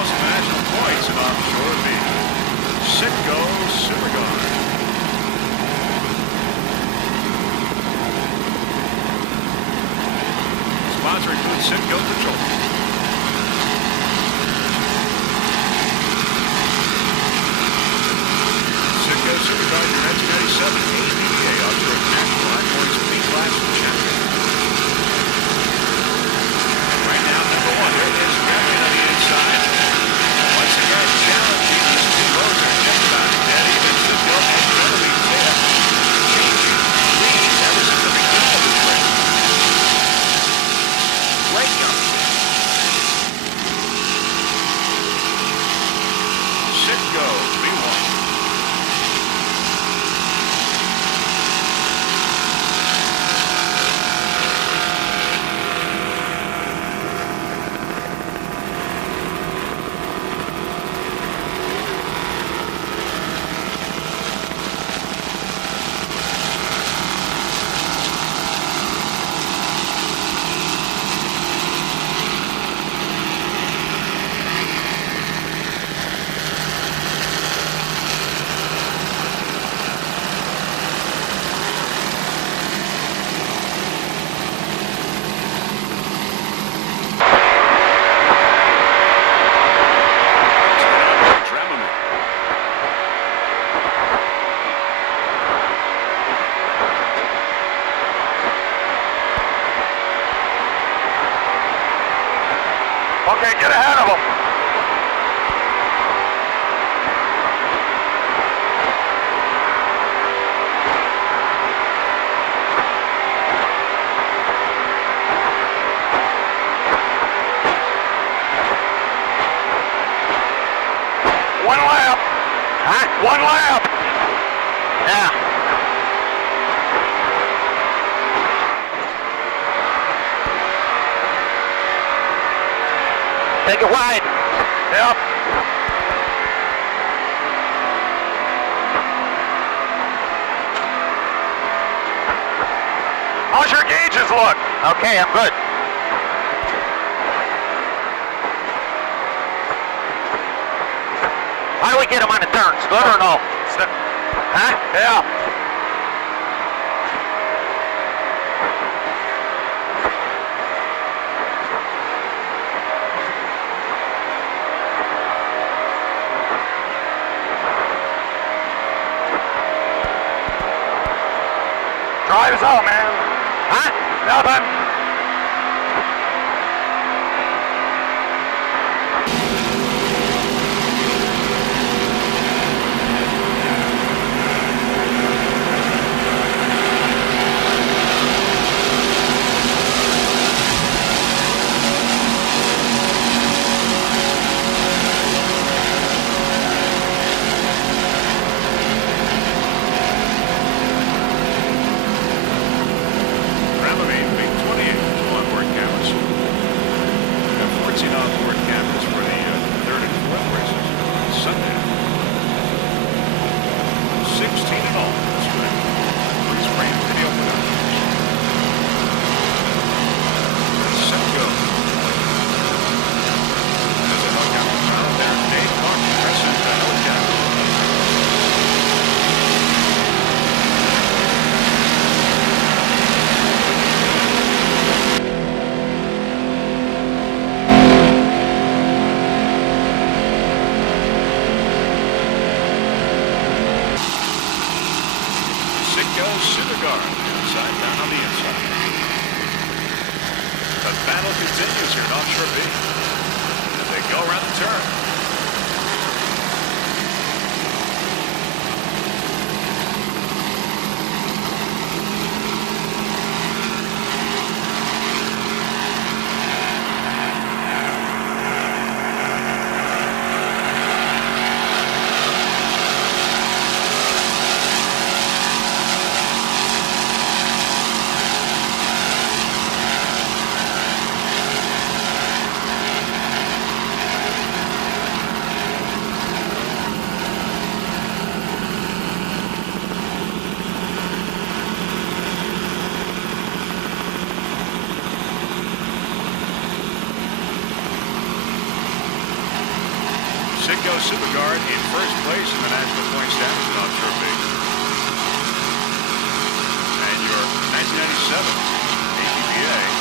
most national points in offshore B. Citgo Superguard. Sponsor includes Citgo Patrol. Citgo Superguard, your 1997 ABA Offshore National Hardboard Speed Class Champion. Right now, number one, there is Drambuie on the inside. Once again, challenging these two boats are just about dead even. Citgo and Mercury have changing leads ever since the beginning of this race. Great jump. Citgo, B1. Okay, get ahead of them. One lap. Huh? One lap. Yeah. Take it wide. Yep. How's your gauges look? Okay, I'm good. How do we get them on the turns? Good or no? Huh? Yeah. Drive us out, man. Huh? Nothing. Superguard, inside down on the inside. The battle continues here in Offshore B as they go around the turn. Citgo Superguard in first place in the national point standings in Offshore B. And your 1997 ATPA.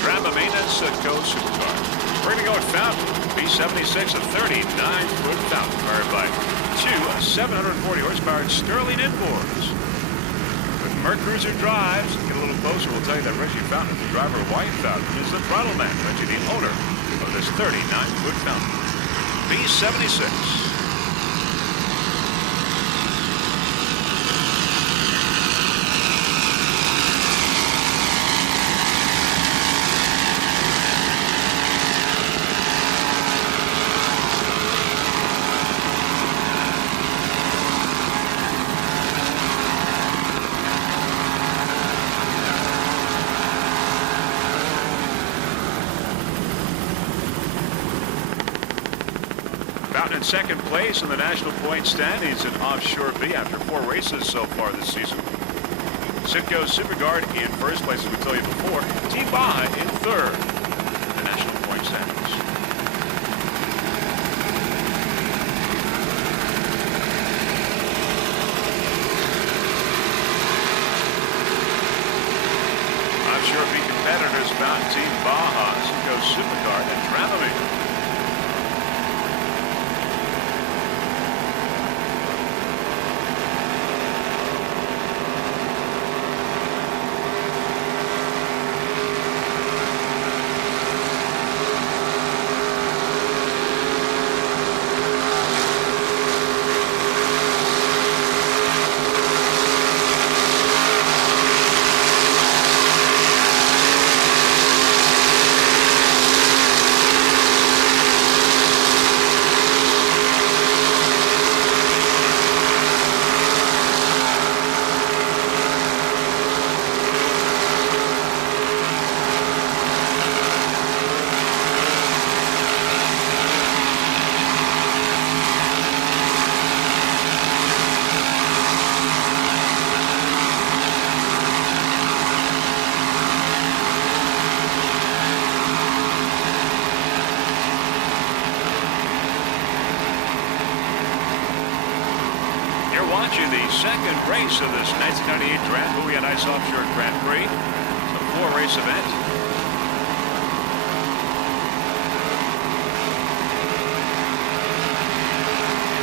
Drambuie Citgo Supercar. We're going to go at Fountain. B76, a 39-foot fountain powered by two 740 horsepower Sterling inboards. With Mercury drives, get a little closer, we'll tell you that Reggie Fountain, the driver of White Fountain, is the throttle man. Reggie, the owner of this 39-foot fountain. B76. Fountain in second place in the national point standings in Offshore B after 4 races so far this season. Citgo Superguard in first place, as we told you before. Team Baja in third in the national point standings. Offshore B competitors found Team Baja, Citgo Superguard, and Drambuie. Watching the second race of this 1998 Drambuie and Ice Offshore Grand Prix. It's a 4-race event.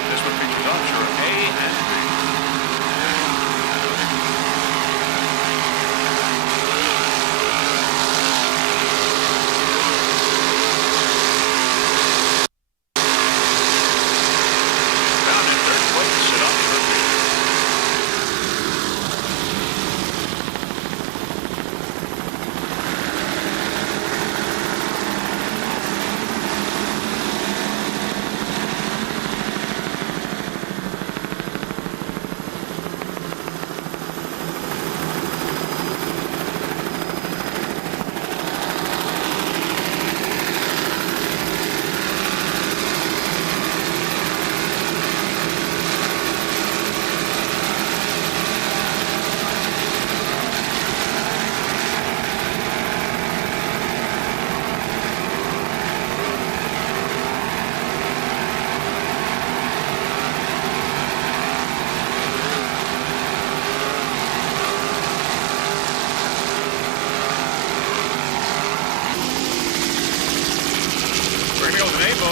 This one features Offshore A and B.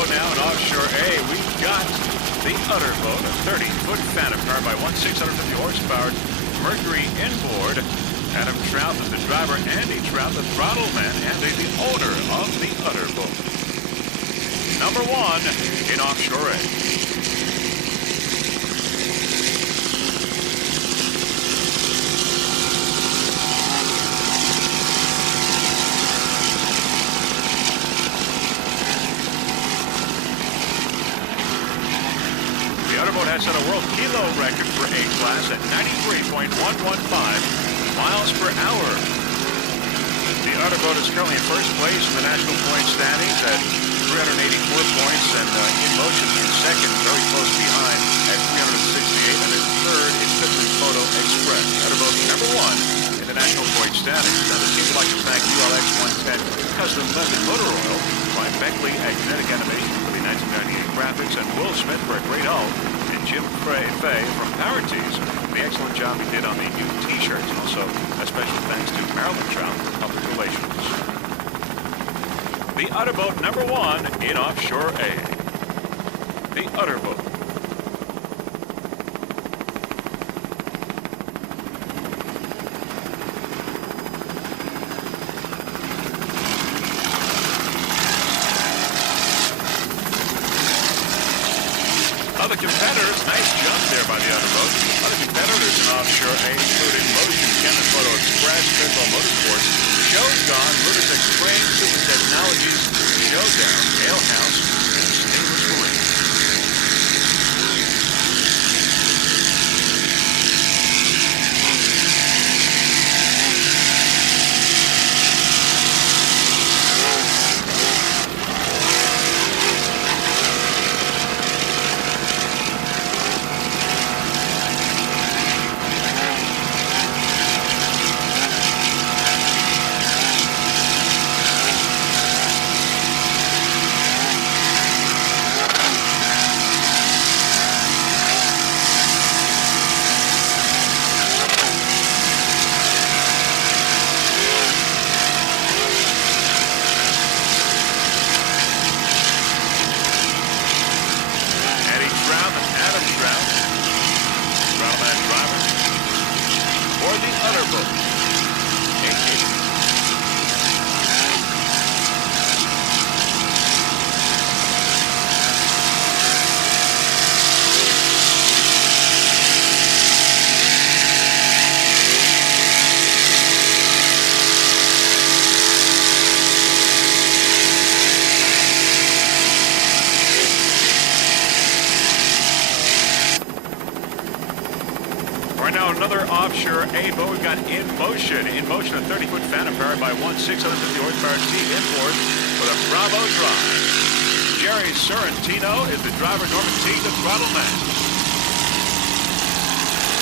Now in Offshore A, we've got the Udder boat, a 30-foot Phantom powered by one 650 horsepower Mercury inboard. Adam Trout is the driver, Andy Trout, the throttle man, and the owner of the Udder boat. Number 1 in Offshore A. The Udder boat has set a world kilo record for A-class at 93.115 miles per hour. The Otterboat is currently in first place in the national point standings at 384 points, and In Motion in second, very close behind at 368, and in third is Pittsburgh Photo Express. Otterboat number one in the national point standings. Now, the team would like to thank ULX 110 Custom Blended Motor Oil, Brian Beckley at Kinetic Animation for the 1998 graphics, and Will Smith for a great help, and Jim Fay from Power Tees for the excellent job he did on the new T-shirts. And also a special thanks to Marilyn Trout for public relations. The Otterboat number one in Offshore A. The Otterboat. Other competitors, nice jump there by the Otterboat. Other competitors in Offshore A, including Motion, Canon Photo Express, Pinball Motorsports, Shogun, Lunatic Crane, Super Technologies, Showdown, Ale House, and Stainless Marine. Now another Offshore A boat. We've got In Motion. In Motion, a 30-foot Phantom powered by one 650 horsepower T import with a Bravo drive. Jerry Sorrentino is the driver. Norman T, the throttle man.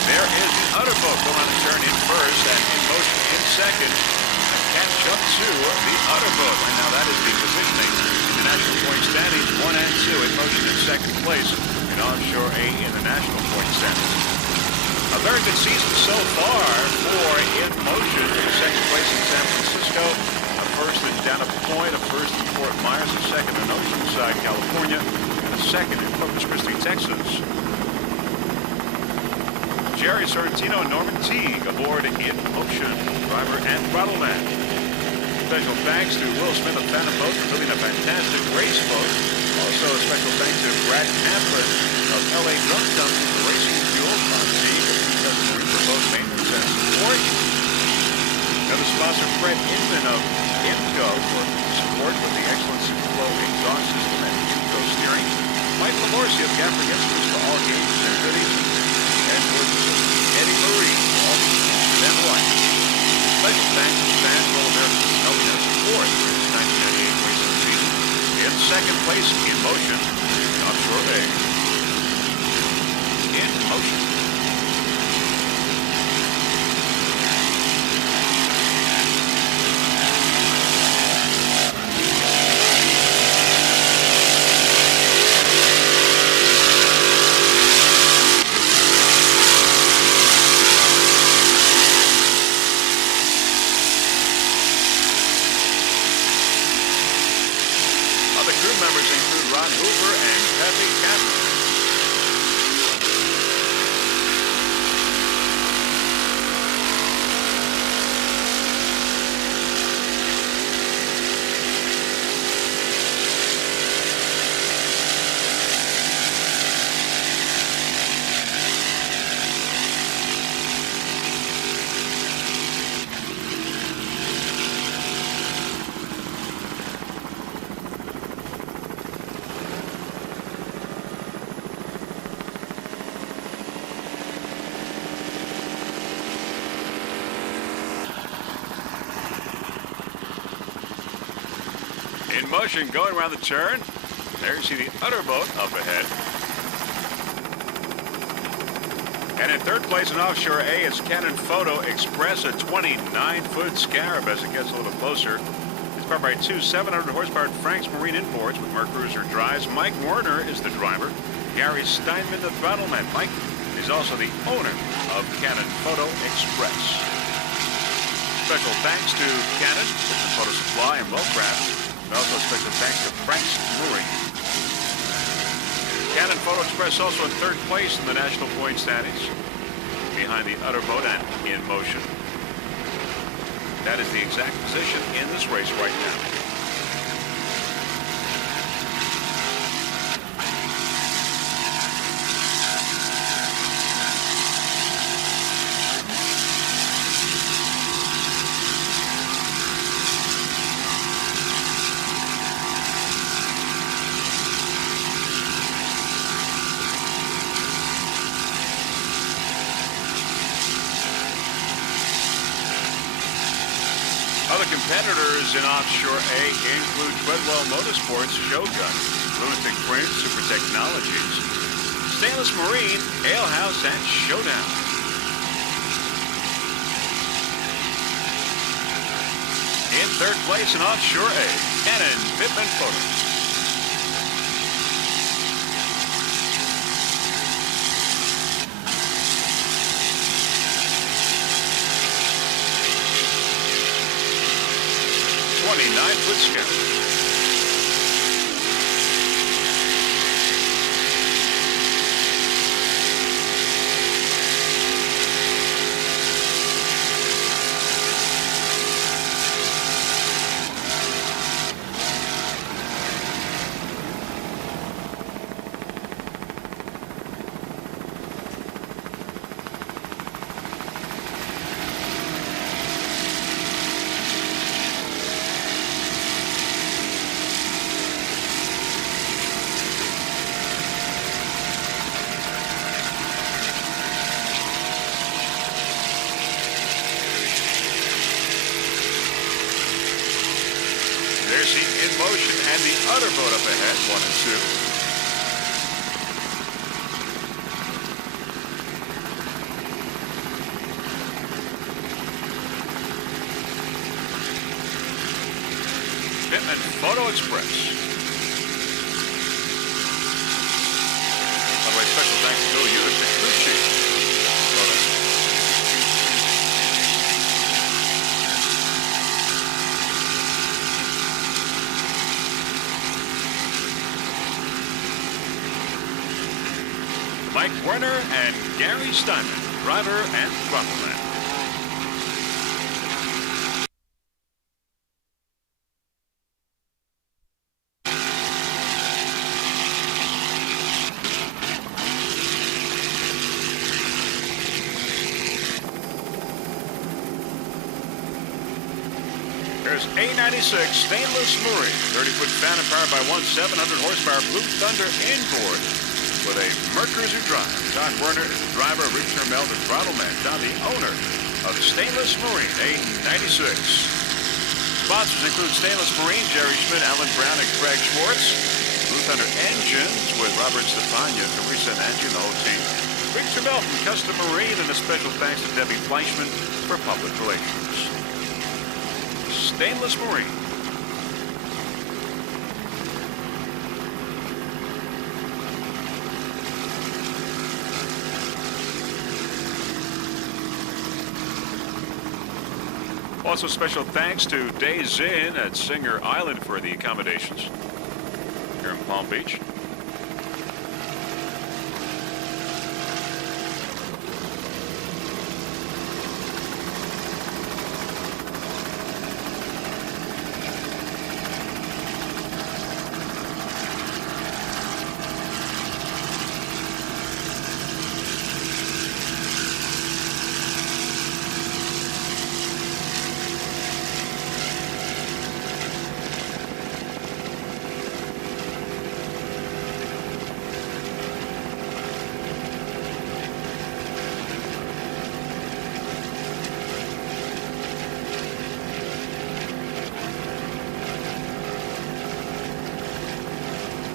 There is the Otterboat going on a turn in first, and In Motion in second. A catch up to the Otterboat. And now that is the positioning in the national point standings. 1 and 2. In Motion in second place in Offshore A in the national point standings. A very good season so far for In Motion. Second place in San Francisco, a first in Dana Point, a first in Fort Myers, a second in Oceanside, California, and a second in Corpus Christi, Texas. Jerry Sorrentino and Norman Teague aboard In Motion, driver and throttle man. Special thanks to Will Smith of Phantom Boat for building a fantastic race boat. Also a special thanks to Brad Hamlin of LA Drunk Company for racing fuel, for boat maintenance and support. Another sponsor, Fred Inman of IMCO, for support with the excellent Superflow exhaust system and IMCO steering. Mike Lamorsi of Gaffer Instruments for all gauges and goodies. And Eddie Marie for all the features and light. Special thanks to fans for all Americans helping us support this 1998 racing season. In second place, In Motion, Offshore A. In Motion. Crew members include Ron Hoover and Pepe Catherine. motion going around the turn. There you see the other boat up ahead. And in third place in Offshore A, it's Canon Photo Express, a 29-foot Scarab as it gets a little closer. It's powered by two 700-horsepower Frank's Marine Imports with Mercury drives. Mike Werner is the driver. Gary Steinman, the throttle man. Mike is also the owner of Canon Photo Express. Special thanks to Canon for the photo supply and Wellcraft. And also special thanks to Frank's Marine. Canon Photo Express also in third place in the national point standings, behind the other boat and in motion. That is the exact position in this race right now. Other competitors in Offshore A include Treadwell Motorsports, Shogun, Lunatic Print, Super Technologies, Stainless Marine, Ale House, and Showdown. In third place in Offshore A, Canon Pittman Photos. Foot Scout. There's the In Motion and the other boat up ahead, 1 and 2. Pittman Photo Express. By the way, special thanks to Bill Hughes, the crew chief. Mike Werner and Gary Steinman, driver and throttle man. There's A96 Stainless Marine, 30-foot fan and powered by one 700-horsepower Blue Thunder inboard with a Mercury drive. John Werner is the driver, Rich Hermel, the throttle man. John, the owner of Stainless Marine, A96. Sponsors include Stainless Marine, Jerry Schmidt, Alan Brown, and Craig Schwartz. Blue Thunder Engines with Robert Stefania, Teresa, and Angie, and the whole team. Rich Hermel from Custom Marine, and a special thanks to Debbie Fleischman for public relations. Stainless Marine. Also, special thanks to Days Inn at Singer Island for the accommodations here in Palm Beach.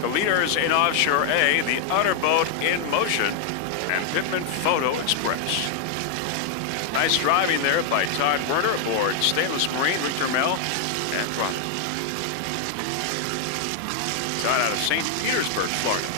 The leaders in Offshore A, the Utter Boat in Motion, and Pittman Photo Express. Nice driving there by Todd Werner aboard Stainless Marine, Rick Mel, and Throttle. Todd out of St. Petersburg, Florida.